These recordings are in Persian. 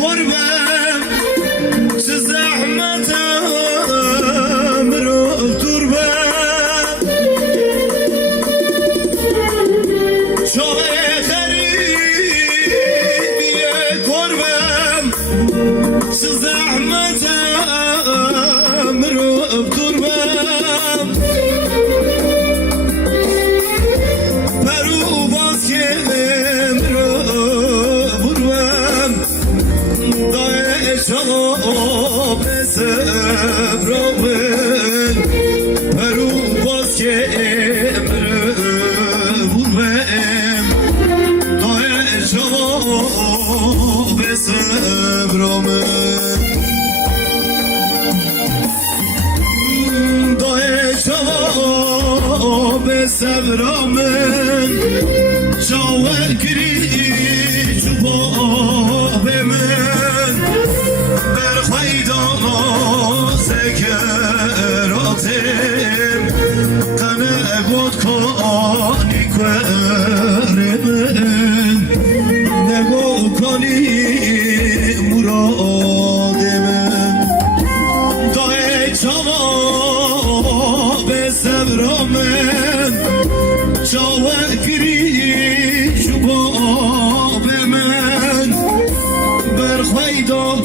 قربم چه زحمتم رو تربم چاه خریدی قربم چه زحمتم رو تربم پرو باز که شاب سبرامن پرو باز که بودم دای شاب سبرامن دای شاب سبرامن شاور کری چوبا به من برخویدان سکراتم قنه گود کانی کرمن نگو کانی مراد من دای چاوا به سبرامن چاوا گری شبا به من برخویدان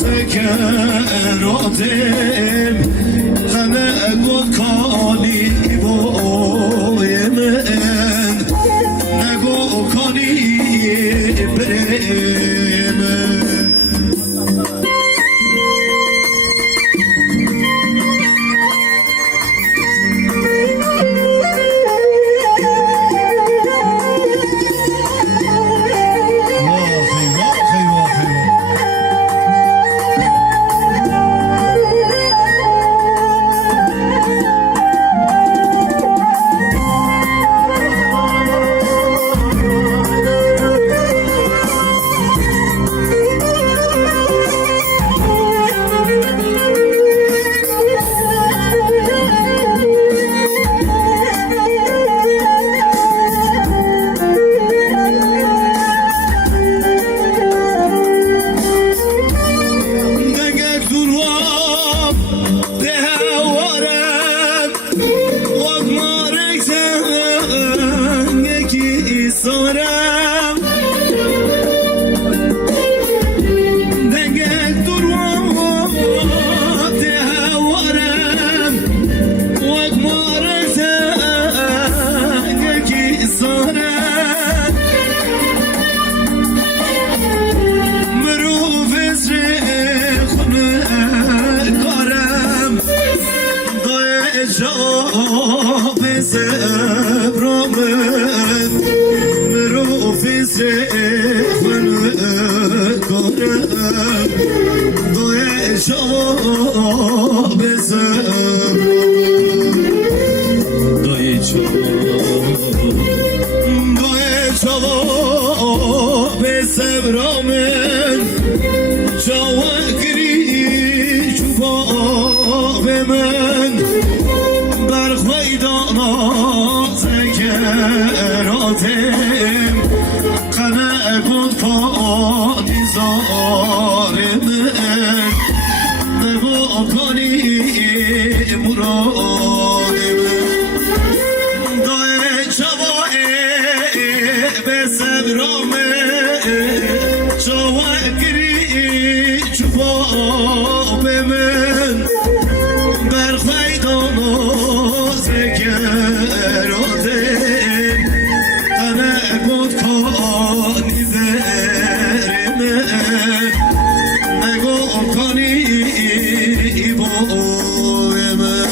سکراتم غمه گود کانی بای من نگو کانی برمن سارم دنگل دروات هوارم وقت مارزم یکی سارم مروف اسر خونه کارم دای جاب سبرامن فیزه خونه کارم دوی شاب سبرامن دوی شاب سبرامن جوا گری چوبا به من برخویدان سکراتم قنه گود کانی زارم نگو کانی مراد من دای چواه به سبرامن چواه گری چوبا به من برخویدان سکراتم قنه گود کانی برمن نگو کانی بای من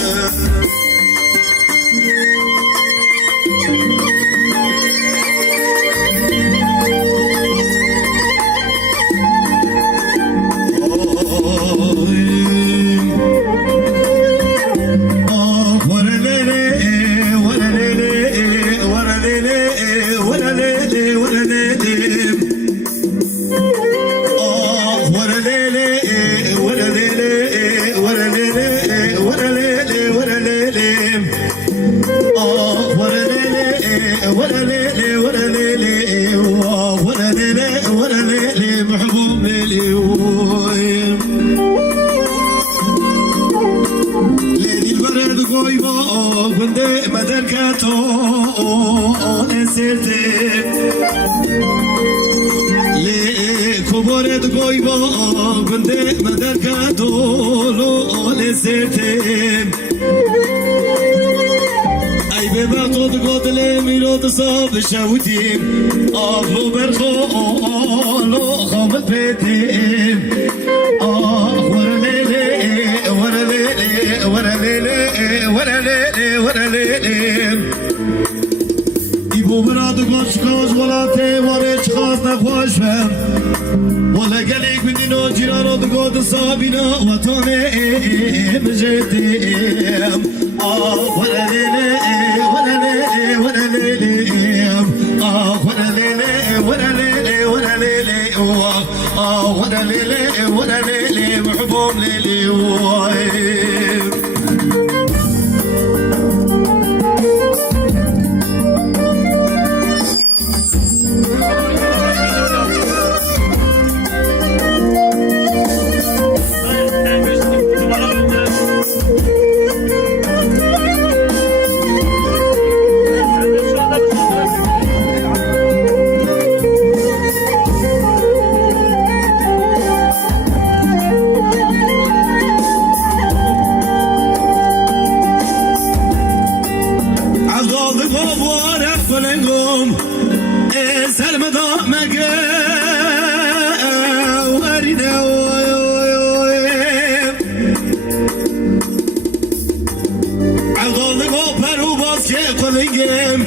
ورد گوی با بنده مدر کدولو آل سرتم ای به بغداد گدل میراد صاحب شوتیم آخلو برخالو خامل پیتیم آخ ورلیلی ورلیلی ورلیلی ورلیلی ورلیلی ای بو براد گوش کاش ولاته وارش خواست نخواشم ولا گلیک بدین و جیران و دگود صابینا وطانه مجدیم آه ورلیلی ورلیلی ورلیلی آه ورلیلی ورلیلی ورلیلی آه ورلیلی ورلیلی محبوب لیلی قلقم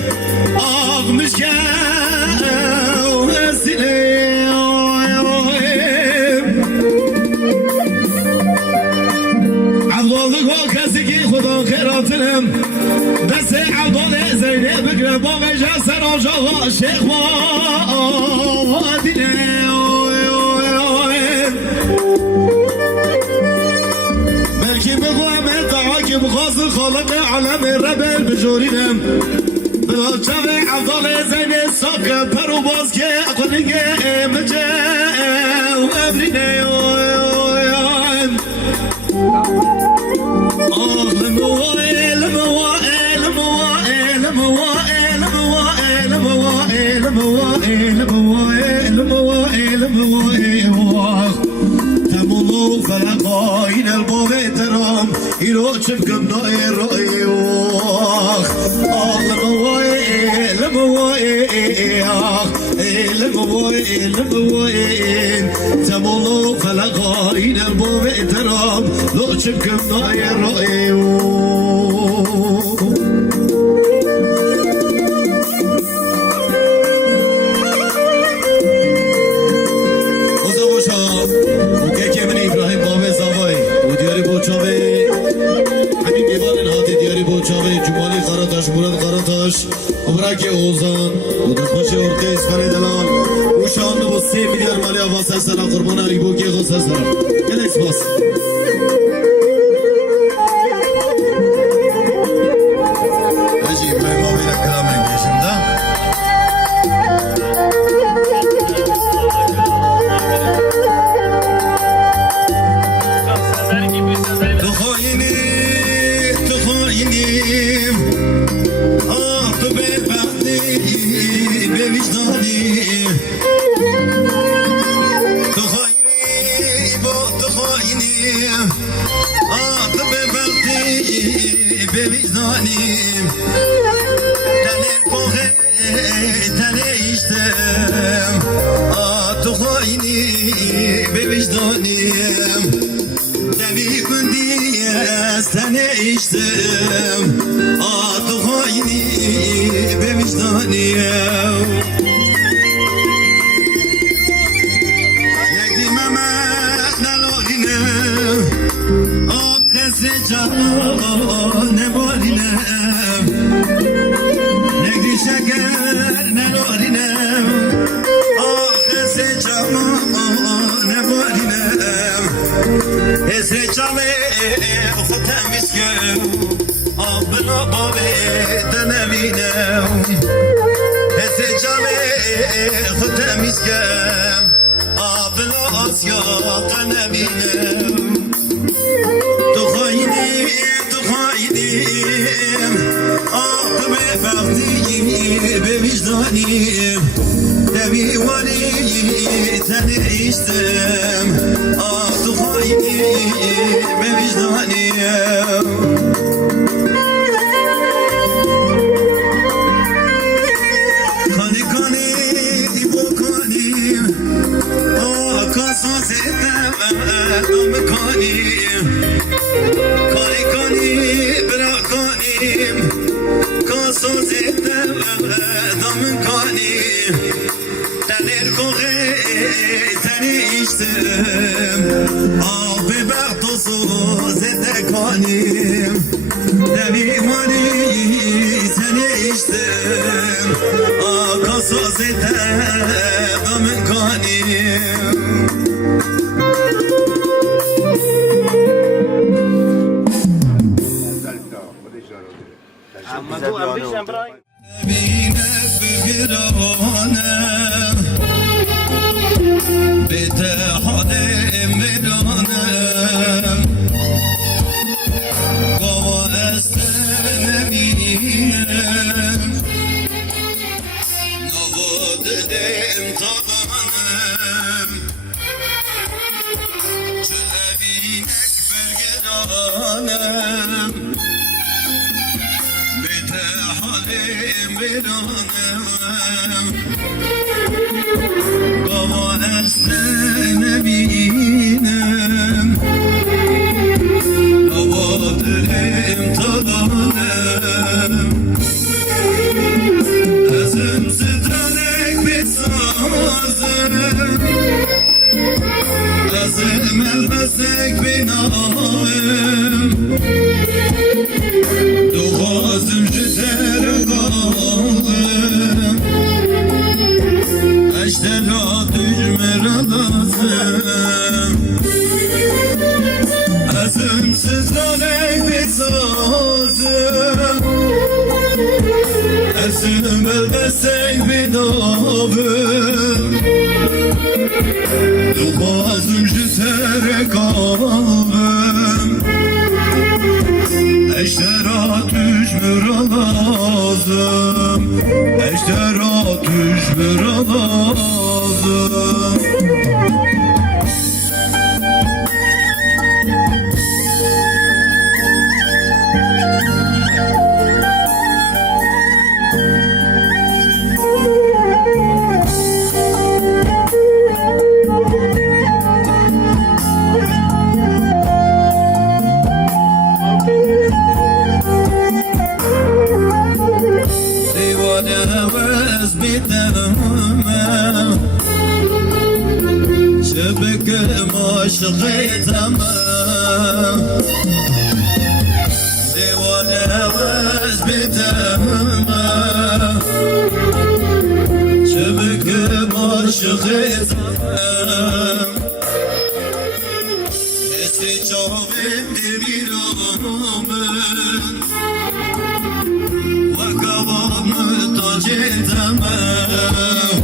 آغمش كاو هسيلي عبدالله و کسی که خدا خیراتنم دست عبدالله زینه بگره با وجه سراج آقا شیخ وادینه بلکه بگو امیر دعا که بخواست خالق علم ربل بجورینم بلا چوه عبدالله زینه ساقه پرو باز که قلقه مجه و ابرینه تمولو فلقاين البوغي ترام يروتشف قمنا الرأي واخ تمولو فلقاين البوغي ترام يروتشف قمنا الرأي مراد قراتاش ابراک اوزان و دخوش ارته اسفر دلال و شان و 3 میلیارد مالی آواز سنا قربان ایبو که خود سنا گلکس باس عجیب ما بیرا کلام نمیشم دا ولی تنی اشتم آتو خواهی به وجدانیم کانی کانی ایبو کانیم کاسا زیدم دام کانیم کانی کانی برا کانیم کاسا زیدم دام کانیم تنیر کوغه تنی اشتم آبی بغت و زیده کانیم نمیمانی تنی اشتم کاسا زیده دام کانیم بینه بگرانم بده حالم بدانم قوا است نمینم نواد امتحانم چه بینک بگرانم بده حالم بدانم قوا است نبینم نوادر امتحانم ازم سترنک بسازم ازم البسک بنامم دوازم جتر قاهم اشترا دجمر لازم ازم سزانک بسازم ازم البسک بنامم دوازم جتر قاهم اشترا تجمر لازم اشترا تجمر لازم عوض بدمم شبك ماشقي تمام ديوان عوض بدمم شبك ماشقي تمام حسي جاوب دبيرامن وكوام تمام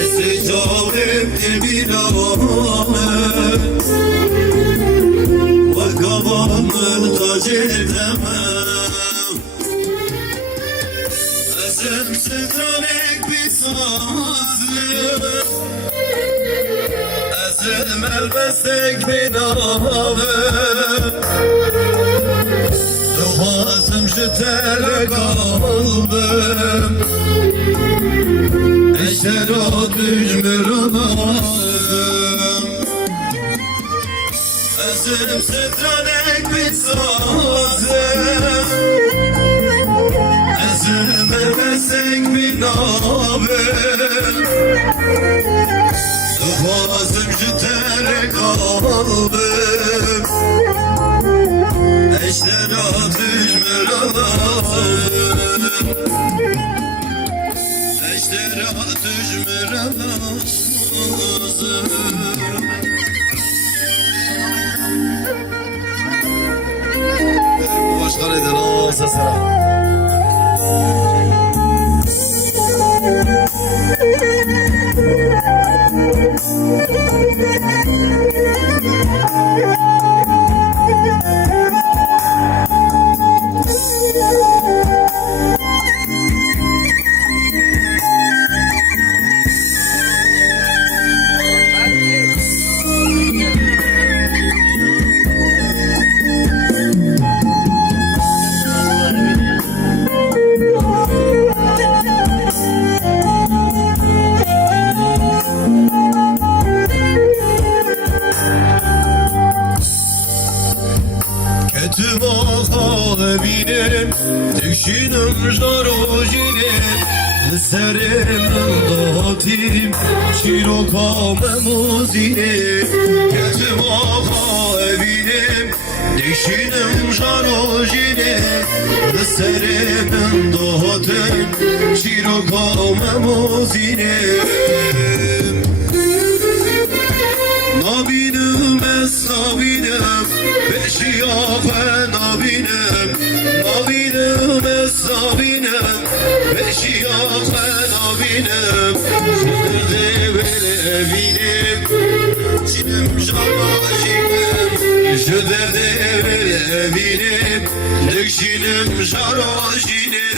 استجابت بینامم و کبام تاج تمام ازم سترنک بسازم ازم البسک بینامم دوازم جتر قلبم اشترا دجمر لازم ازم سترنک بسازم ازم البسک بنامم دوازم جتر قلبم اشترا دجمر لازم اشترا دجمر لازم başkan edin o sesler. Dişinim jarojine Serim dahatim Şirokame muzine Getim ağa evinim Dişinim jarojine Serim dahatim Şirokame muzine Nabinim es nabinem Beşiyafe nabinem Nabinim es nabinem Beşiyafe nabinem Şüdürde vele evinim Çinim jarajinem Şüdürde vele evinim Dikşinim jarajinem